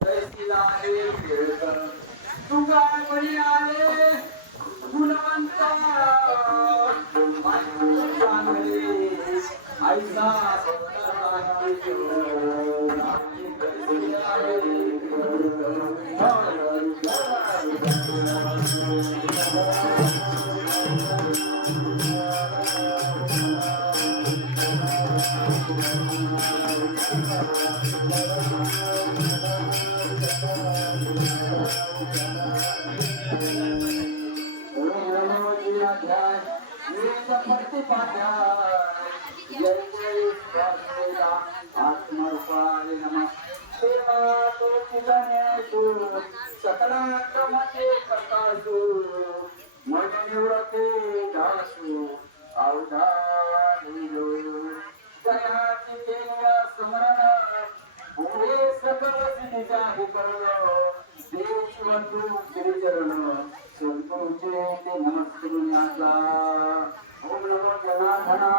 तू काय बरी आले गुणवंत चांगले ऐसा सकलांतमध्ये प्रकाशू मन निवडते घासू अवधानिलो जयाची केल्या स्मरण पुढे सकल सिद्धी करण देवची वंतू गिरिचरण संतोचे ते नमस्कृती आता ओम नमो जनार्दना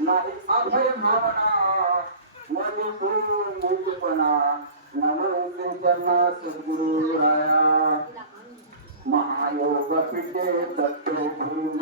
नाही अभय भावना मनी तू मूर्तपणा नमो चरणा सद्गुरु राया महायोग पिंडे तत्व भूम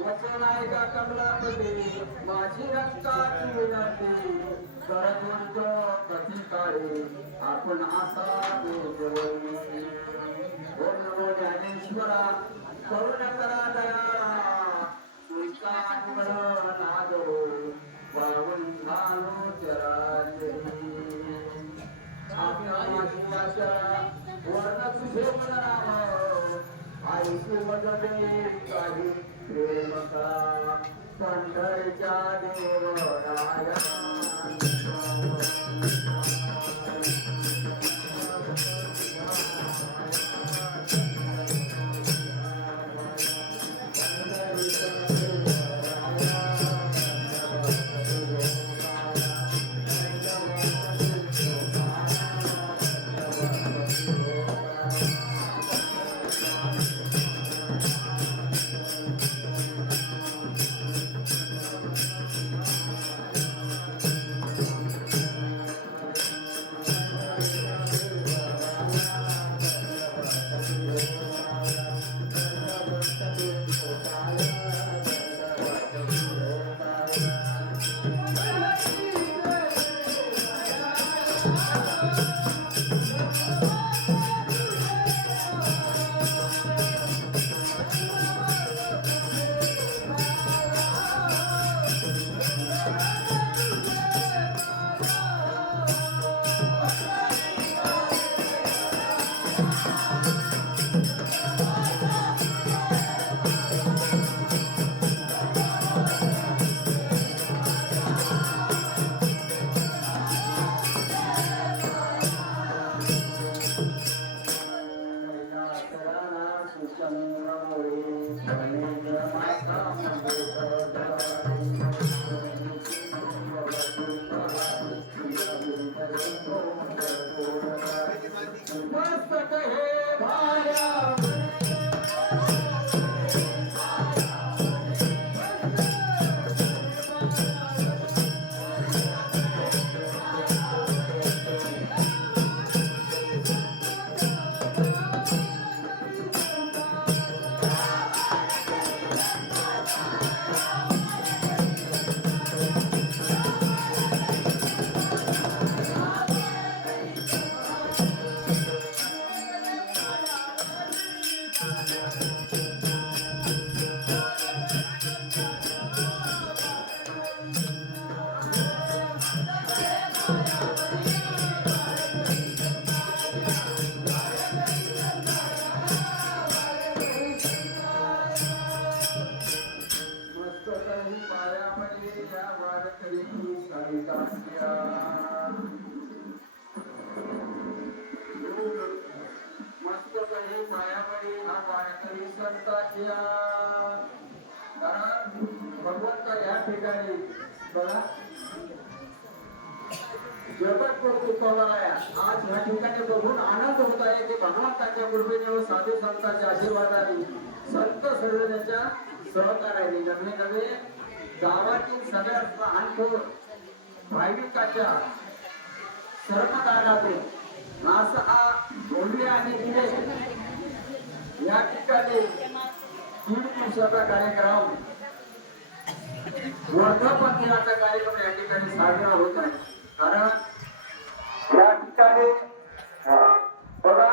वचनायका कमलापती माझी रक्ताची विनंती करत कधी काळे आपण असा ओम नमो ज्ञानेश्वरा करुणा करा दया तुमचा नादो पावन झालो चराचरी आपल्या जीवाच्या वर्ण तुझे नाम ऐकू मजले काही प्रेम करा पंढरच्या देवराया मस्तक हे भाया मस्तकही पायामध्ये या वारकरी साईच्या मस्तकही पायामध्ये हा वारकरी संतांच्या कारण भगवंत या ठिकाणी बघा जगत तुकोबराया आज या ठिकाणी बघून आनंद होत आहे की भगवंताच्या कृपेने व साधू संतांच्या आशीर्वादाने संत सजण्याच्या सहकार्याने नवे नवे गावातील सगळ्यात लहानखोर भाविकाच्या सर्वकारणातून असं हा बोलले आणि दिले या ठिकाणी 3 दिवसाचा कार्यक्रम वर्धापन दिनाचा कार्यक्रम या ठिकाणी साजरा होत आहे कारण या ठिकाणी बघा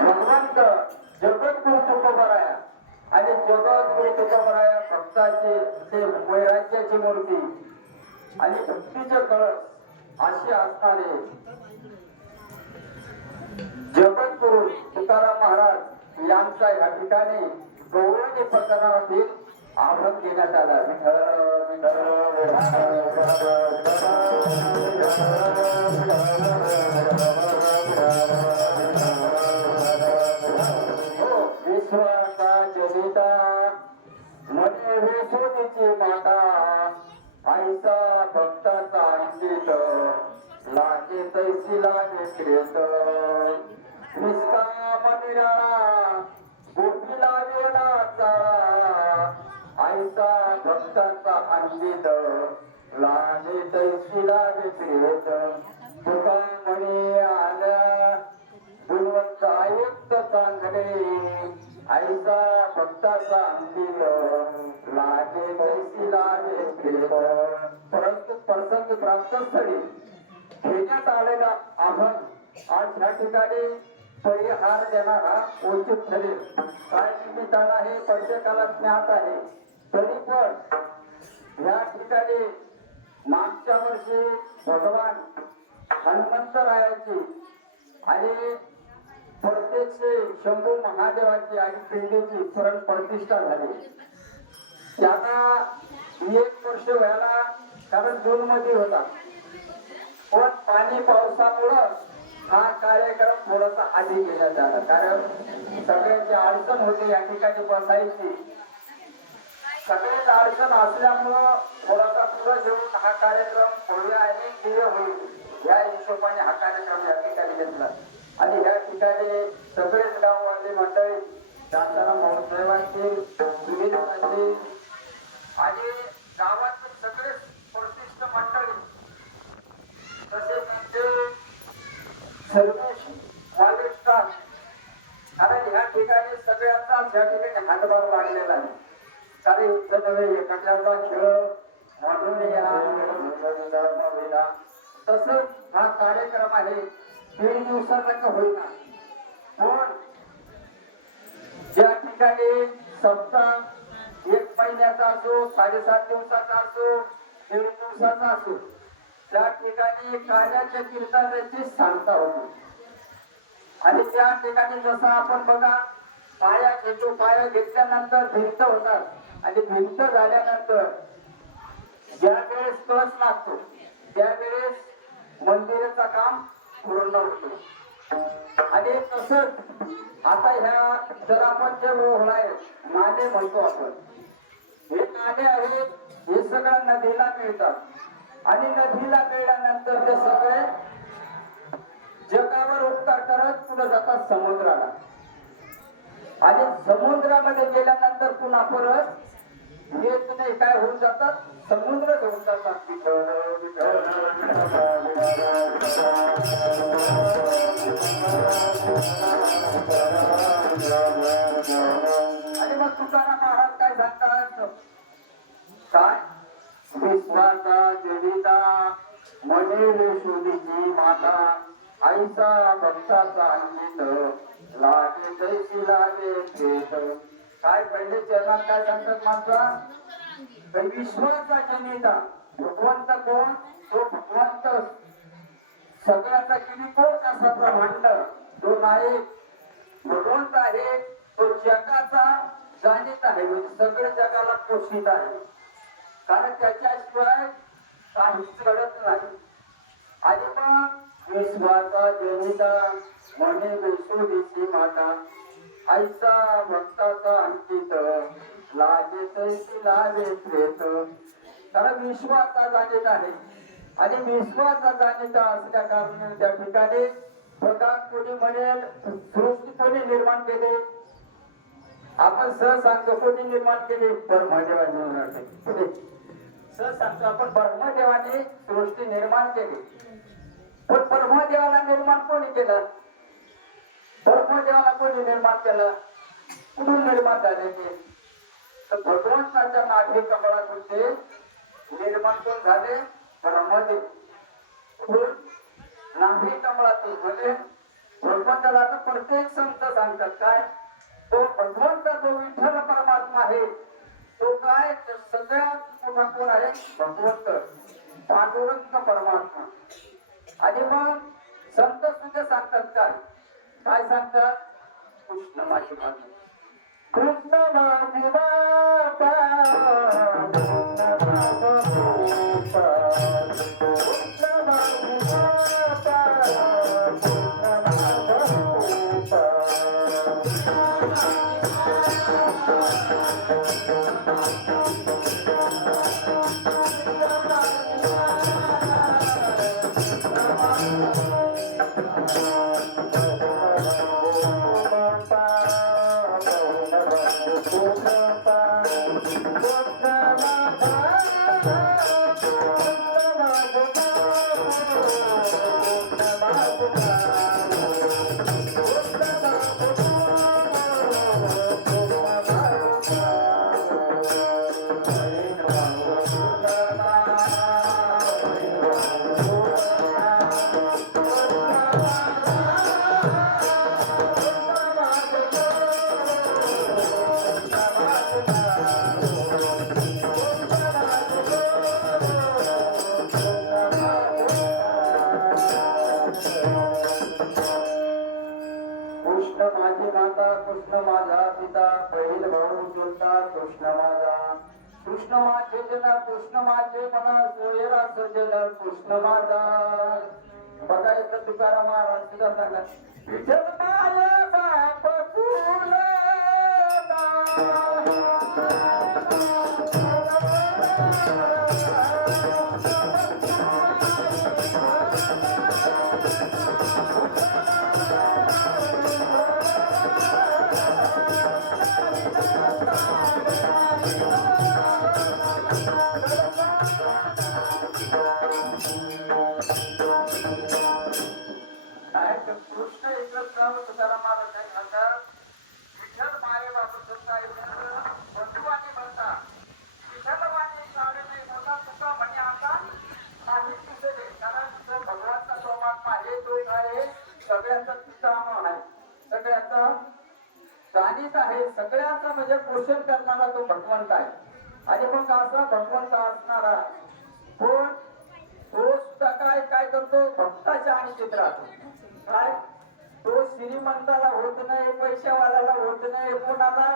भगवंत जगद्गुरु तुकोबराया आणि जगद्गुरु तुकोबराया भक्ताची ते वैराग्याची मूर्ती आणि भक्तीचे कळस असे असणारे जगद्गुरु तुकाराम महाराज यांचा या ठिकाणी गौरवणी प्रकरणातील आव्हान देण्यात आला विश्वाचा जनिता मने वेसोनीची माता आईचा भक्ताचा अंकित लागे तैसी लागे श्रेत निष्काम निराळा गोपीला वेळा चाळा आईचा भक्ताचा अंकित लागे तैसी लागे श्रेत तुका म्हणे आल्या गुणवंत आयुक्त चांगले आईचा भक्ताचा अंतिम लागे तैसी लागे श्रेत परंतु प्रसंग प्राप्तस्थळी घेण्यात आलेला आव्हान आज या ठिकाणी परिहार देणारा उचित ठरेल काय निमित्तानं आहे प्रत्येकाला ज्ञात आहे तरी पण या ठिकाणी मागच्या वर्षी भगवान हनुमंतरायाची आणि प्रत्यक्ष शंभू महादेवाची आणि पिंडीची पुरण प्रतिष्ठा झाली त्याला 1 वर्ष व्हायला कारण जून मध्ये होता पण पाणी पावसामुळं हा कार्यक्रम थोडासा आधी घेण्यात आला कारण सगळ्यांची अडचण होती या ठिकाणी बसायची सगळ्याच अडचण असल्यामुळं थोडासा पुढे घेऊन हा कार्यक्रम होऊया आणि दिवे होईल या हिशोबाने हा कार्यक्रम या ठिकाणी घेतला आणि या ठिकाणी सगळेच गाववाले मंडळी शांताराम भाऊसाहेबांची सुनील पाटील आणि गावातील सगळेच प्रतिष्ठ मंडळी तसेच आमचे सर्वेश कॉलेज स्टाफ कारण या ठिकाणी सगळ्यांचाच या ठिकाणी हातभार लागलेला आहे कारण एखाद्याचा खेळ म्हणून या तसंच हा कार्यक्रम आहे 3 दिवसाचा का होईना पण ज्या ठिकाणी सप्ताह 1 महिन्याचा असो 7.5 दिवसाचा असो 1.5 दिवसाचा असो त्या ठिकाणी कार्याच्या कीर्तनाची सांगता होती आणि त्या ठिकाणी जसं आपण बघा पाया घेतो पाया घेतल्यानंतर भिंत होतात आणि भिंत झाल्यानंतर ज्या वेळेस कळस लागतो त्यावेळेस मंदिराचं काम पूर्ण होतो. आणि तसंच आता ह्या जर आपण जे रोहलाय नाणे म्हणतो आपण, हे नाणे आहेत हे सगळं नदीला मिळतात आणि नदीला मिळाल्यानंतर ते सगळे जगावर उपकार करत पुढे जातात समुद्राला आणि समुद्रामध्ये गेल्यानंतर पुन्हा परत येत नाही, काय होऊन जातात समुद्र होऊन जातात. आणि मग तुकाराम महाराज काय सांगतात, काय विश्वाचा जडिता म्हणे शोधीची माता आईचा भक्ताचा अंकित लागे जैसी लागे प्रेत. काय पहिले चरणात काय सांगतात मात्र विश्वाचा जनिता भगवंत कोण, तो भगवंत सगळ्याचा किरीकोट असा ब्रह्मांड जो नायक भगवंत आहे, तो जगाचा जाणीत आहे, म्हणजे सगळ्या जगाला पोषित आहे, कारण त्याच्याशिवाय काहीच घडत नाही. आणि मग विश्वाचा जनिता म्हणे यशोदेची माता आईचा भक्ताचा अंकित लागे तैसी लागे प्रेत. कारण विश्वाचा जाणीत आहे आणि विश्वाचा जाणीता असल्या कारणाने त्या ठिकाणी बघा कोणी म्हणेल सृष्टी कोणी निर्माण केले, आपण सहज सांगतो कोणी निर्माण केले, ब्रह्मदेवाने सहज सांगतो आपण ब्रह्मदेवाने सृष्टी निर्माण केली. पण ब्रह्मदेवाला निर्माण कोणी केलं, ब्रह्मदेवाला कोणी निर्माण केलं, कुठून निर्माण झाले ते, तर भगवंताच्या नाभि कमळात होते निर्माण कोण झाले, ब्रह्मदेव. कुठून नाभि कमळातून म्हणजे भगवंताला आता प्रत्येक संत सांगतात काय, तो भगवंत जो विठ्ठल परमात्मा आहे तो काय सगळ्यात मोठा कोण आहे, भगवंत पांडुरंग परमात्मा. आणि मग संत सुद्धा सांगतात काय, काय सांगतात, कृष्ण माझी माता, कृष्ण माझी माता, कृष्ण माझी माता, कृष्ण माझा पिता पहिल भाऊ चुलता कृष्ण माझा, कृष्ण माझे जना कृष्ण माझे मना सोयरा सजन कृष्ण माझा. बघा इथं तुकाराम महाराज सुद्धा सांगतात, विठ्ठल माझा बाप तुला कृष्ण एकच नाव तुकाराम महाराज म्हणतात, विठ्ठल माये बाबू बंधुवाने म्हणता विठ्ठलवाने साडे नाही मोठा तुका म्हणे आता नाही तुझे, कारण तो भगवानचा परमात्मा आहे, तो आहे सगळ्यांचा पितामह आहे, सगळ्याचा जाणीत आहे, सगळ्यांचा म्हणजे पोषण करणारा तो भगवंत आहे. आणि मग असा भगवंत असणारा कोण, तो सुद्धा काय काय करतो, भक्ताच्या आणि चित्रात काय, तो श्रीमंताला होत नाही, पैशावाल्याला होत नाही, कोणाला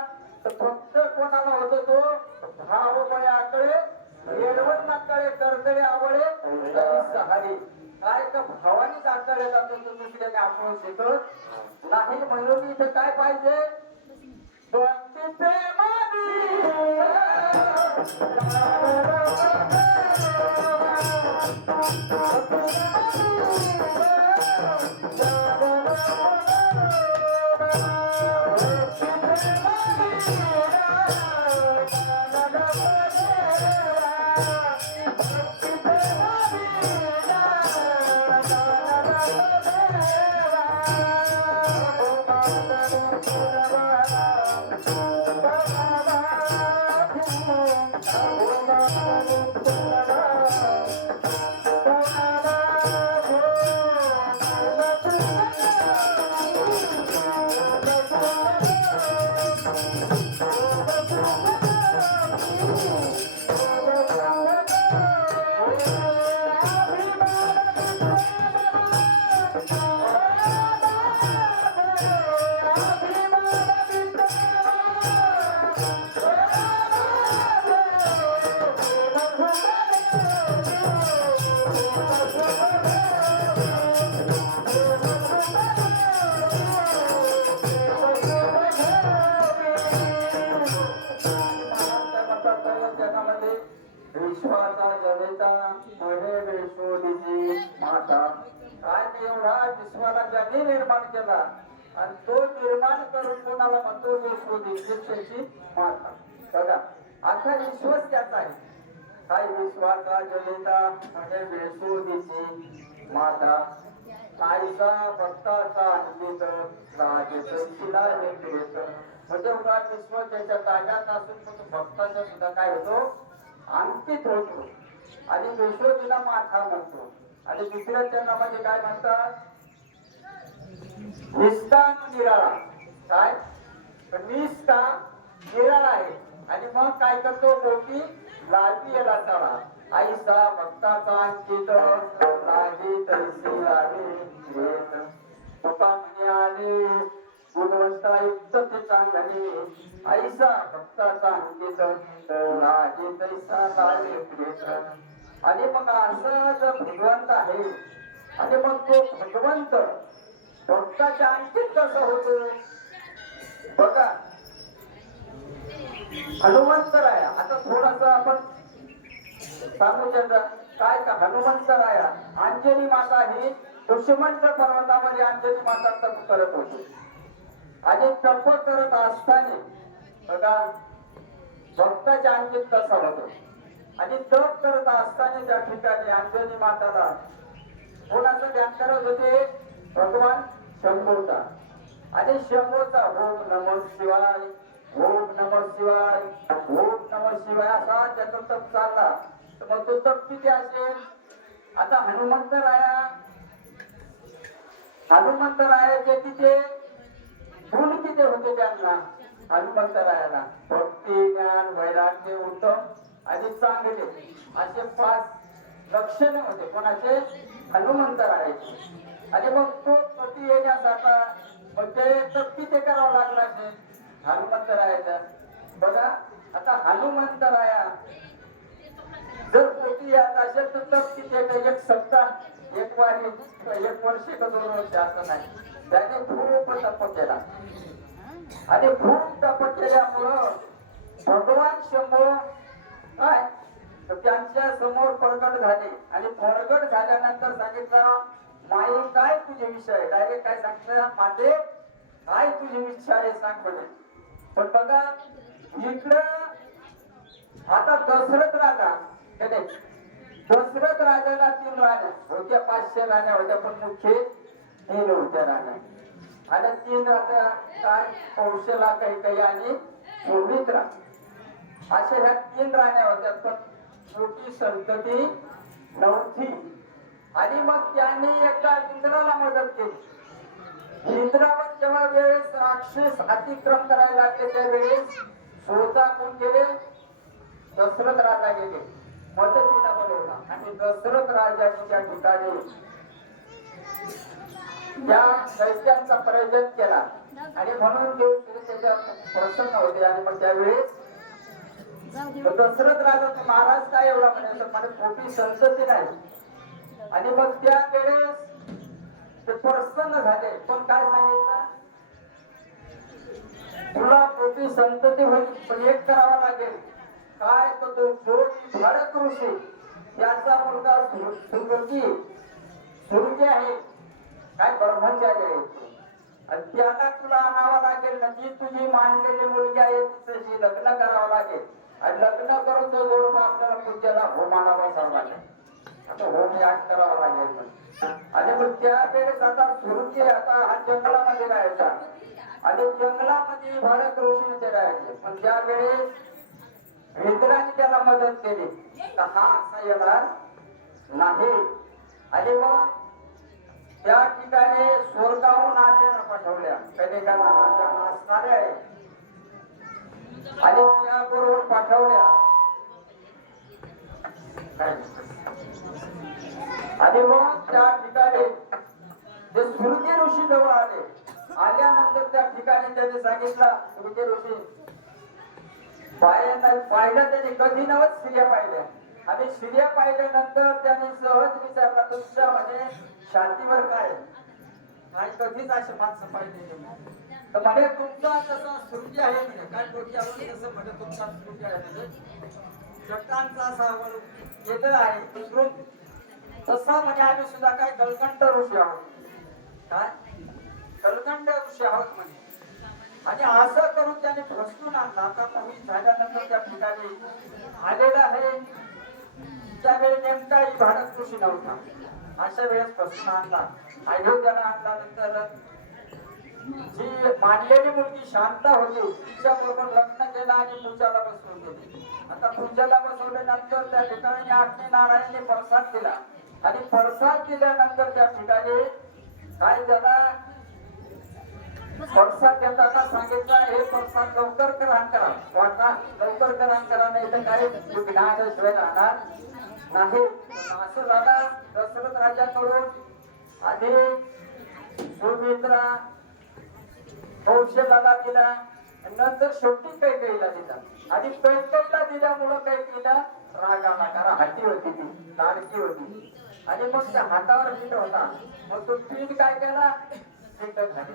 तर फक्त कोणाला होतो, तो भाव बळे आकळे येडवण नकळे करतळे आवळे सहारी. काय का भावाने दाखल येतात दुसऱ्याने आपण शिकत नाही म्हणून इथे काय पाहिजे भक्ती विश्वाचा जनिता महे वेशोदीची माता काय एवढा विश्वाला ज्यांनी निर्माण केला आणि तो निर्माण करून कोणाला म्हणतो वेशोदी त्याची माता बघा आता विश्वास त्याचा आहे काय विश्वाचा जनिता महे वेशोदीची माता आईचा भक्ताचा अंकित राजशिला म्हणजे उगा विश्व त्याच्या ताब्यात असून तो भक्ताचा सुद्धा काय होतो अंकित होतो आणि विश्वजीला माथा म्हणतो आणि दुसऱ्या चरणामध्ये काय म्हणतात निष्ठा निराळा काय निष्ठा निराळा आहे आणि मग काय करतो मोठी लाजी याला चढा आईचा भक्ताचा अंकित लाजी तैसी आहे तुका म्हणे गुणवंता युक्त ते चांगले ऐसा भक्ताचा अंकित राजे तैसा लागे आणि मग असं जर भगवंत आहे आणि मग तो भगवंत भक्ताच्या अंकित कसं होतो बघा हनुमंतराया आता थोडस आपण सांगू त्याचं काय का हनुमंतराया अंजनी माता ही दुष्मंत पर्वतामध्ये अंजनी माता तप करत होती आणि तप करत असताना बघा भक्ताच्या अंकित कसा होतो आणि तप करत असताना त्या ठिकाणी अंजनी माताला कोणाचं ध्यान करत होते भगवान शंभूचा आणि शंभूचा ओम नमः शिवाय ओम नमः शिवाय ओम नमः शिवाय असा त्याचा तप चालला तर मग तो तप किती असेल आता हनुमंतरायाचे तिथे गुण किती होते त्यांना हनुमंतरायाला भक्ती ज्ञान वैराग्य उत्तम आणि चांगले असे 5 लक्षणे होते कोणाचे हनुमंतरायाचे आणि मग तो पती येण्यासाठी मग ते तप्ती ते करावं लागला हनुमंतरायाचा बघा आता हनुमंतराया जर पोटी यात असेल तर तप्ती ते 1 सप्ताह 1 वारी 1 वर्ष का 2 वर्ष असं नाही त्याने खूप तप केला आणि खूप तप केल्यामुळं भगवान शंभू काय त्यांच्या समोर प्रकट झाले आणि प्रकट झाल्यानंतर सांगितलं माई काय तुझे विषय डायरेक्ट काय सांगितलं माते काय तुझी इच्छा आहे सांग म्हणे पण बघा इकडं आता दशरथ राजा दशरथ राजाला 3 राण्या होत्या 500 राण्या होत्या पण मुख्य 3 होत्या राण्या आणि 3 राजा काय कौशला काही आणि सुमित्रा अशा ह्या 3 राण्या होत्या पण छोटी संतती नव्हती आणि मग त्यांनी एकदा इंद्राला मदत केली इंद्रावर जेव्हा वेळेस राक्षस अतिक्रम करायला लागले त्यावेळेस स्वतः कोण गेले दशरथ राजा गेले मदतीला बोलवला आणि दशरथ राजाने त्या ठिकाणी त्या दैत्यांचा पराजय केला आणि म्हणून देव त्याच्या प्रसन्न होते आणि मग त्यावेळेस दशरथ राजा महाराज काय एवढा म्हणायचं मला खोटी संतती नाही आणि मग त्यावेळेस ते प्रसन्न झाले. पण काय सांगितलं, तुला पोटी संतती होईल पण एक करावा लागेल. काय तो जोडी भरत ऋषी त्याचा मुलगा सुरगी आहे, काय ब्रह्मचारी आहे आणि त्याला तुला आणावा लागेल. म्हणजे तुझी मानलेली मुलगी आहे तिच्याशी लग्न करावं लागेल आणि लग्न करून तो जोडपा आपल्याला पूजेला होमाला बसावं लागेल. आता होम याद करावं लागेल. आणि मग त्यावेळेस आता सुरगी आता हा जंगलामध्ये राहायचा आणि जंगलामध्ये भरत ऋषी ते राहायचे. पण त्यावेळेस इंद्राने त्याला मदत केली तर हा असा येणार नाही. आणि मग त्या ठिकाणी स्वर्गाहून आत्याला पाठवल्या कनिका नावाच्या नाचणाऱ्या आहे आणि त्या बरोबर पाठवल्या. आणि मग त्या ठिकाणी ते सुरगी ऋषी जवळ आले. आल्यानंतर त्या ठिकाणी त्यांनी सांगितलं, सुरगी ऋषी पाहिलं त्यांनी कधी नव्हत स्त्रिया पाहिल्या आणि स्त्रिया पाहिल्यानंतर त्यांनी सहज विचारला, तुमच्या म्हणे शांतीवर काय काय कधीच असे माणसं पाहिजे तर म्हणे तुमचा जसा सुरगी आहे म्हणजे काय डोक्यावर जसं म्हणे तुमचा सुरगी आहे म्हणजे जटांचा असा वेगळं आहे दुसरं तसा म्हणजे आम्ही सुद्धा काय कलकंठ ऋषी आहोत. काय कलकंठ ऋषी आहोत म्हणे. आणि असं करून त्याने फसवून आणला. आता कमी झाल्यानंतर त्या ठिकाणी आलेला आहे त्यावेळी नेमका भारत ऋषी नव्हता. अशा वेळेस फसवून आणला. अयोध्याला आणल्यानंतर जी मानलेली मुलगी शांता होती तिच्या बरोबर लग्न केलं आणि पूजाला बसवून दिली. आता पूजाला बसवल्यानंतर त्या ठिकाणी आज्ञे नारायणने प्रसाद दिला आणि प्रसाद दिल्यानंतर त्या ठिकाणी काय झालं, प्रसाद देताना सांगितलं हे प्रसाद लवकर ग्रहण करा, वाटा लवकर ग्रहण करा नाही तर काही विघ्नाशिवाय राहणार नाही. असं झालं. दशरथ राजाकडून आणि सुमित्रा कौशल्याला दिला नंतर शेवटी कैकेयीला दिला आणि कैकेयीला दिल्यामुळं काय केलं, राग आला. कारण हाती होती ती लाडकी होती आणि मग त्या हातावर पीठ होता. मग तो पीठ काय केला, पीठ झाले.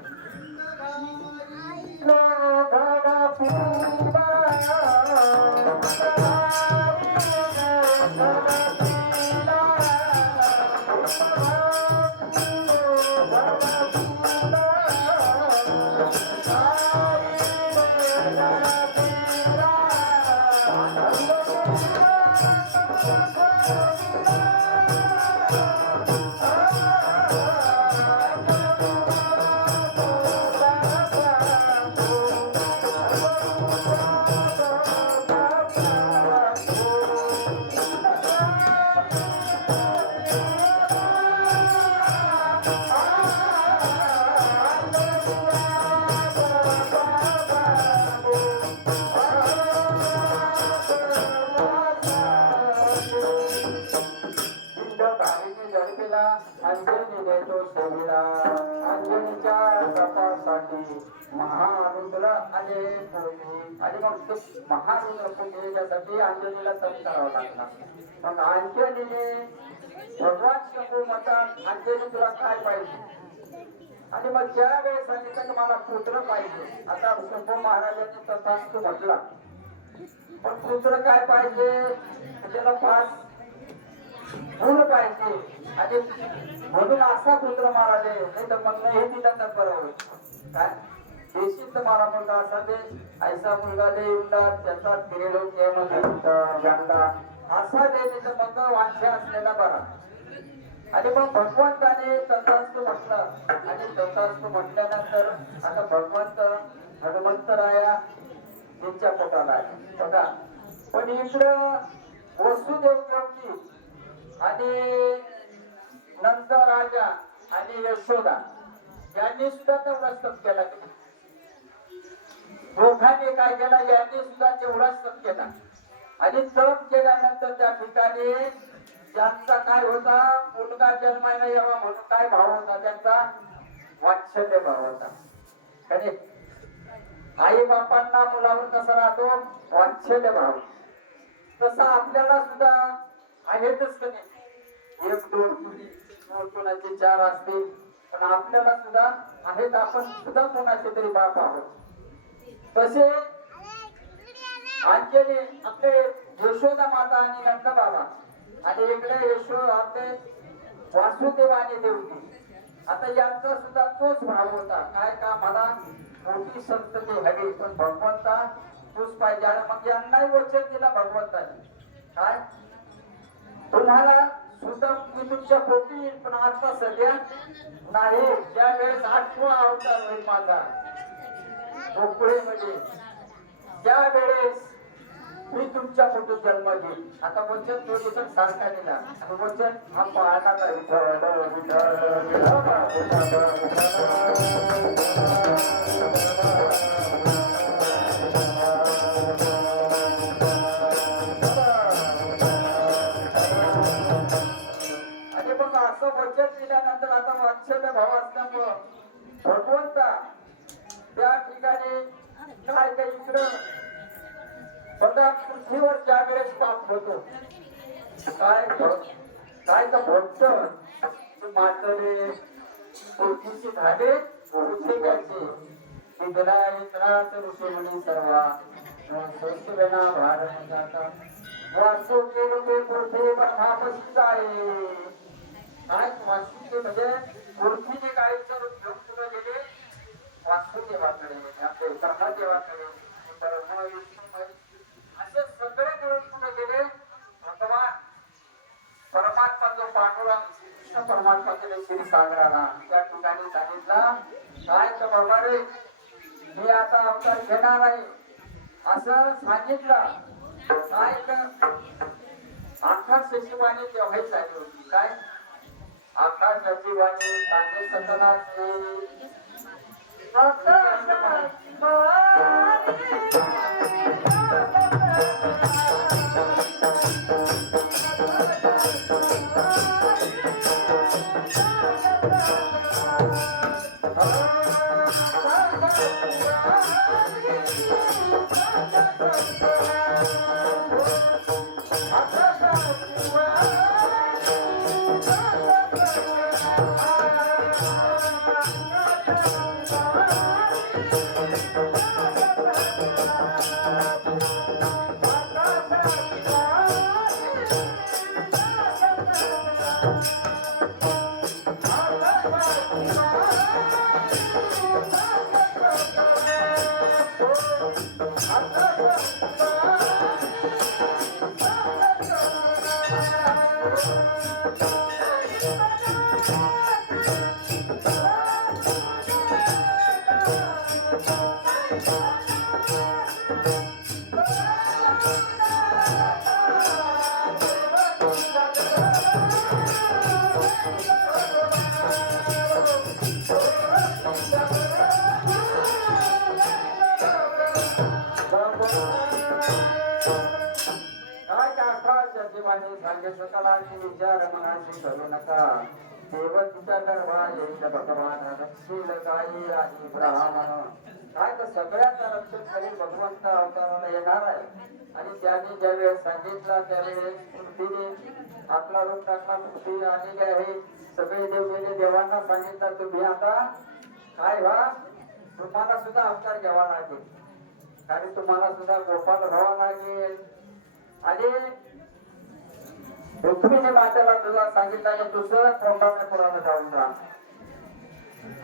महारुद्र आले आणि मग महारुद्र पूजेसाठी अंजनीला तप करावा लागला. मग अंजनीने भगवान शंभू म्हणतात, अंजनी तुला काय पाहिजे? आणि मग ज्या वेळेस सांगितलं की मला पुत्र पाहिजे. आता शंभू महाराजांनी तथास्तु म्हटला. पण पुत्र काय पाहिजे, त्याला 5 मूल पाहिजे आणि म्हणून असा पुत्र मला दे, नाही तर म्हणणं हे दिलं तर बरं होईल. काय देशीत मला मुलगा असा दे, ऐसा मुलगा दे उंडा त्याचा तिरेलो गांडा असा दे, तर मग वांछा असलेला बरा. आणि मग भगवंताने तथास्तु म्हटलं आणि तथास्तु म्हटल्यानंतर आता भगवंत हनुमंतराया त्यांच्या पोटाला आहे बघा. पण इकडं वसुदेव देवकी आणि नंद राजा आणि यशोदा यांनी सुद्धा तेवढाच तप केला. दोघांनी काय केला, यांनी सुद्धा तेवढाच तप केला. आणि तप केल्यानंतर त्या ठिकाणी त्यांचा काय होता, मुलगा जन्मायला यावा म्हणून काय भाव होता त्यांचा, वात्सल्य भाव होता. कधी आई बापांना मुलावर कसा राहतो, वात्सल्य भाव, तसा आपल्याला सुद्धा आहेतच. कधी एक दोन कोणाचे चार असतील पण आपल्याला सुद्धा आहेत आपण सुद्धा कोणाचे तरी बाप आहोत तसे आणखी आपले यशोदा माता आणि नंद बाबा आणि इकडे आपले वासुदेव आणि देवकी आता यांचा सुद्धा तोच भाव होता काय का मला मोठी संतती हवी पण भगवंता तूच पाहिजे आणि मग यांनाही वचन दिला भगवंताने काय तुम्हाला सुद्धा मी तुमच्या पोटी येईल पण आता सध्या नाही ज्या वेळेस 8वा अवतार होईल माझा मध्ये त्या वेळेस मी तुमच्या पोटी जन्म घेईल आता वचन थोडी पण सारखा दिला आणि वचन हा पाहता असं वचन दिल्यानंतर आता वात्सल्य भाव असल्यामुळं भगवंता त्या ठिकाणी काय काय इकडं बघा पृथ्वीवर ज्या वेळेस पाप होतो काय काय तर भक्त मातडे पोटीची झाडे उठेकायचे ऋषी म्हणी सर्वा संस्कृना भारत जाता वासो केलो ते पृथ्वी बठापशी जाये काय वासुदेव म्हणजे मूर्तीने काळीचं रूप घेऊन पुढे गेले वासुदेवाकडे आपले ब्रह्मदेवाकडे असे सगळे मिळून पुढे गेले भगवान परमात्मा जो पांडुरंग कृष्ण परमात्मा गेले श्री सागराला त्या ठिकाणी सांगितला काय तर बाबा रे मी आता अवतार घेणार आहे असं सांगितलं काय तर आकाश सचिवाने तेव्हाही झाली होती काय आकाश सचिवाने सांगे सतनाचे विचार मनाशी करू नका देवतेच्या गर्भा येईल भगवान रक्षील काही राही ब्राह्मण काय तर सगळ्यांचा रक्षण करील भगवंत अवताराला येणार आहे आणि त्याने ज्यावेळेस सांगितला त्यावेळेस पृथ्वीने आपला रूप टाकला पृथ्वी आलेली आहे सगळे देव गेले देवांना सांगितलं तुम्ही आता काय व्हा तुम्हाला सुद्धा अवतार घ्यावा लागेल आणि तुम्हाला सुद्धा गोपाल व्हावा लागेल आणि पृथ्वीने मातेला तुला सांगितलं की दुसरं तोंडाने पुराने जाऊन जा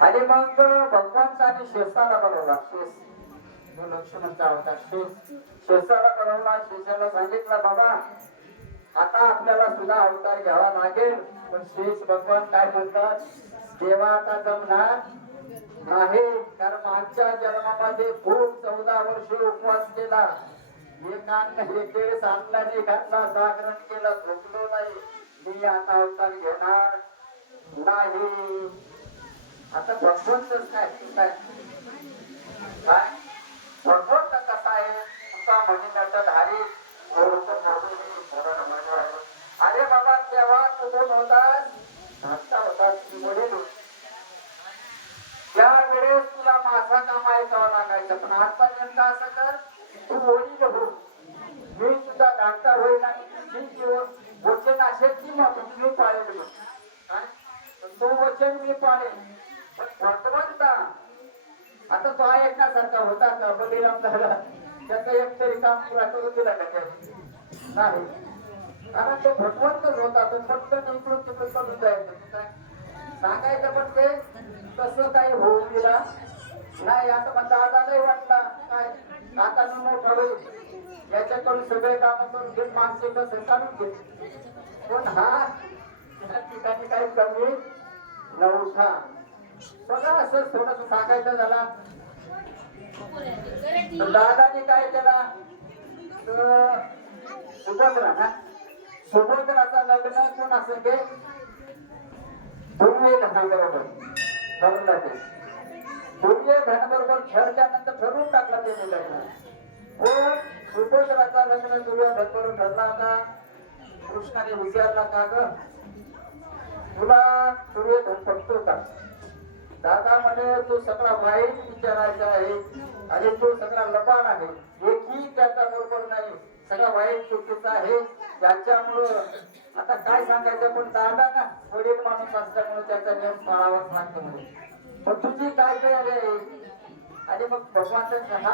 आणि मग भगवानचा आणि शेषाला बनवला शेष जो लक्ष्मणचा होता शेषाला बनवला शेषाला सांगितलं बाबा आता आपल्याला सुद्धा अवतार घ्यावा लागेल पण शेष भगवान काय म्हणतात देवा आता जमणार नाही कारण मागच्या जन्मामध्ये खूप 14 वर्ष उपवास केला एक वेळेस आणला घातला जागरण केलं झोपलो नाही मी आता अवतार घेणार नाही आता भगवंतच काय काय काय भगवंत कसा आहे तुमचा म्हणण्याचा धारी अरे बाबा तेव्हा तू कोण होतास धाकटा होतास वडील त्या वेळेस तुला माझा कामायचा लागायचा पण आता नेमकं असं कर तू वडील हो मी सुद्धा धाकटा होईल आणि वचन असेल की मग मी पाळेल बघ. काय? तो वचन मी पाळेल. पण भगवंता आता तो ऐकण्यासारखा होता का बलिराम झाला त्याचं एक तरी काम पुरा करून दिला का त्याने? नाही. कारण तो भगवंतच होता. तो फक्त इकडून तिकडून करून जायचं. काय सांगायचं पण ते तसं काही होऊ दिला नाही. आता मग दादा नाही वाटला काय आता मी मोठा होईल याच्याकडून सगळे काम करून घेत माणसे कसं काढून घेत. पण हा त्या ठिकाणी काही कमी नव्हता. बघा असं थोडस सांगायचं झाला दादाने काय केला तर सुभद्रा सुभद्राचा लग्न कोण असं ते दुर्योधनाबरोबर ठरवलं. ते दुर्योधनाबरोबर ठरल्यानंतर ठरवून टाकला त्याने लग्न. पण सुभद्राचा लग्न दुर्योधनाबरोबर ठरला. होता कृष्णाने विचारला का ग तुला दुर्योधन पटतो का? दादा म्हणे तो सगळा वाईट विचारायचा आहे आणि तो सगळा लबाड आहे. एकही त्याचा बरोबर नाही. सगळा वाईट चुकीचा आहे. त्याच्यामुळं आता काय सांगायचं. पण दादा ना वडील माणूस असल्यामुळे त्याचा नियम पाळावाच लागतो म्हणे. पण तुझी काय तयारी आहे? आणि मग भगवान हा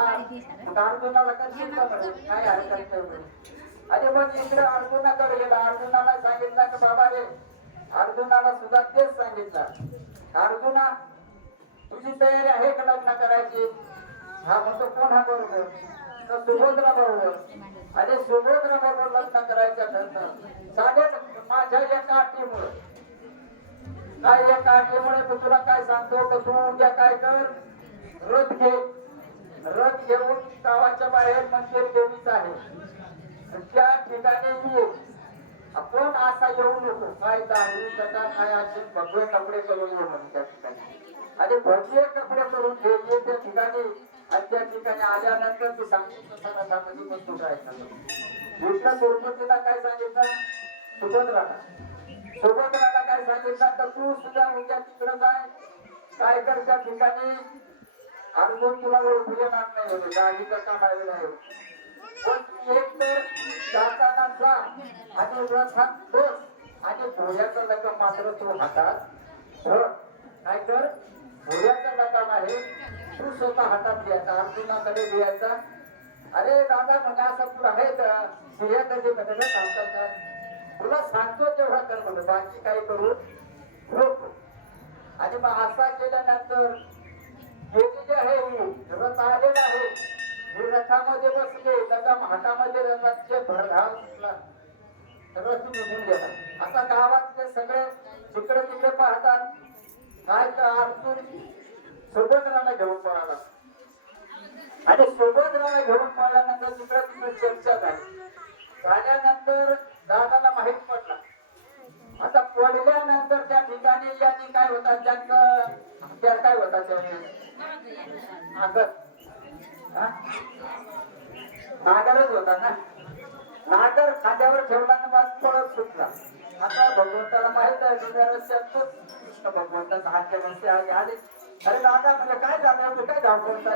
अर्जुनाला करशील का म्हणे? काय हरकत नाही म्हणे. आणि मग इकडे अर्जुनाकडे गेला. अर्जुनाला सांगितलं की बाबा रे अर्जुनाला सुद्धा तेच सांगितलं अर्जुना तुझी तयारी आहे का लग्न करायची? हा म्हणतो कोण हा बरोबर तर सुभद्रा बरोबर. आणि सुभद्रा बरोबर लग्न करायचं ठरतं. चालेल माझ्या एका अटीमुळे काय एका अटीमुळे मी तुला काय सांगतो तर तू उद्या काय कर रथ घे. रथ घेऊन गावाच्या बाहेर मंदिर देवीच आहे त्या ठिकाणी ये. आपण असा येऊ नको काय दारू कथा काय असे भगवे कपडे करून येऊ म्हणून त्या ठिकाणी. आणि भगवे कपडे करून घे त्या ठिकाणी. आणि त्या ठिकाणी आल्यानंतर तू सांगितलं सणासाठी मग तू काय सांगितलं विष्णू सुरपतीला काय सांगितलं सुभद्राला काय सांगितलं तर तू सुद्धा उद्या तिकडं काय कर त्या ठिकाणी अर्जुन तुला ओळखू येणार नाही होते गाडीचं काम आलेलं आहे. पण एक तर जाताना जा आणि रथात बस आणि भोयाचं लग्न मात्र तू हातात धर. काय कर भोयाचं लग्न आहे तू स्वतः हातात घ्यायचा अर्जुनाकडे घ्यायचा. अरे दादा म्हणजे असं तुला आहे का स्त्रिया कधी म्हटलं सांगतात का तुला सांगतो तेवढा कर म्हणून बाकी काही करू नको. आणि मग असा केल्यानंतर जे आहे रथ आलेला आहे मी रथामध्ये बसले लगा हातामध्ये रथाचे भरघाल रथ निघून गेला. आता गावातले सगळे जिकडे तिकडे पाहतात काय तर अर्जुन सुभद्राला घेऊन पळाला. आणि सुभद्राला घेऊन पळाल्यानंतर तिकडे तिकडे चर्चा झाली. झाल्यानंतर दादाला माहित पडला. आता पडल्यानंतर त्या ठिकाणी यांनी काय होता त्यांचं हत्यार काय होता त्याने नागरच होता ना. नागर खांद्यावर ठेवला ना बस पळत सुटला. आता भगवंताला माहित आहे कृष्ण भगवंताचा हात आले. अरे दादा म्हणजे काय झालं काय धावपळता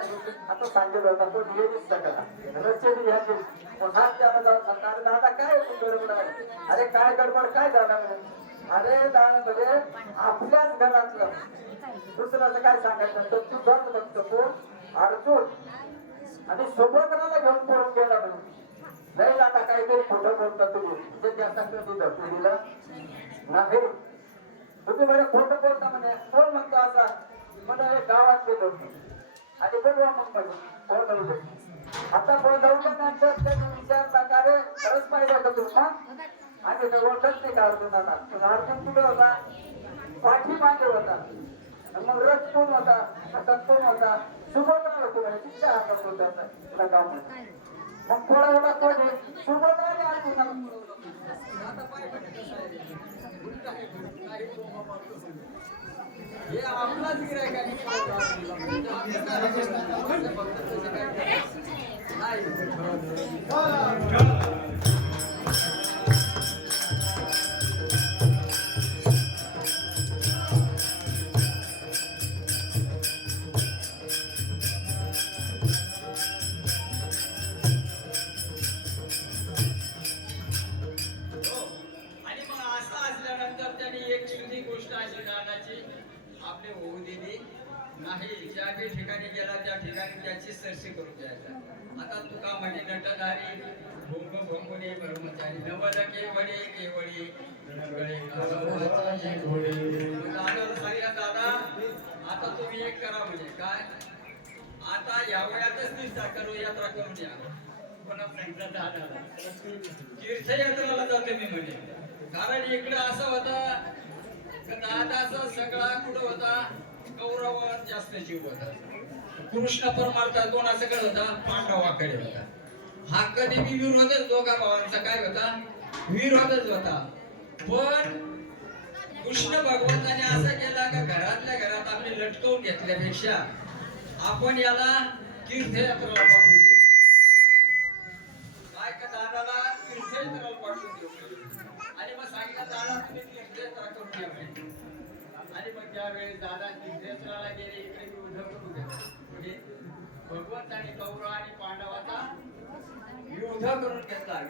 आता सांगितलं होता तो नियमित सगळा रचेरी ह्याची हात त्याला जाऊन सांगता अरे दादा काय गडबड आहे? अरे काय गडबड काय झालं? अरे दादा म्हणजे आपल्याच घरातलं दुसऱ्याचं काय सांगायचं तर तू बंद बघतो कोण अर्जुन आणि सुभद्राला घेऊन पळून गेला म्हणून नाही आता काहीतरी खोटं बोलता तुम्ही ते जास्त कधी धरतो दिलं नाही. तुम्ही म्हणे खोटं बोलता म्हणे कोण म्हणतो असा म्हणे गावातले लोक आणि बोलवा मग म्हणजे कोण नव्हतं. आता बोलवल्यानंतर त्यांनी विचारला का रे खरंच पाहिजे होतं तू मग आणि तर ओळखत नाही का अर्जुनाला. अर्जुन कुठे होता पाठीमागे होता. मग रथ कोण होता कोण होता सुभद्रा होती म्हणे तिच्या हातात होता तुला काम म्हणे. मग थोडा एवढा कोण आहे सुभद्राने अर्जुनाला हे आपलाच गिरायक नाही ज्या बी ठिकाणी गेला त्या ठिकाणी त्याची सरशी करून द्यायचा. आता तुका म्हणे नटधारी भोंग भोंगुनी ब्रह्मचारी नवलके वडे केवळी नगळे गावाचा घोडे. दादाला सांगितलं दादा आता तुम्ही एक करा म्हणे काय आता या वयातच तीर्थ करू यात्रा करून द्या. कोणा सांगितलं दादाला तीर्थयात्रेला जातो मी म्हणे. कारण इकडे असं होतं दादाचा सगळा कुठं होता कौरवावर जास्त जीव होता. कृष्ण परमार्थ कोणाकडे होता पांडवाकडे होता. हा कधी बी विरोधच दोघा भावांचा काय होता विरोधच होता. पण कृष्ण भगवंताने असं केला का घरातल्या घरात आपले लटकवून घेतल्यापेक्षा आपण याला तीर्थयात्रेला पाठवून देऊ. काय का दादाला तीर्थयात्रेला पाठवून देऊ आणि मग सांगितलं दादा तुम्ही तीर्थयात्रा करून घ्या म्हणे. आणि मग त्यावेळेस दादा तीर्थयात्रेला गेले. इकडे युद्ध करून घेतले. भगवंताने कौरव आणि पांडवाचा युद्ध करून घेतला.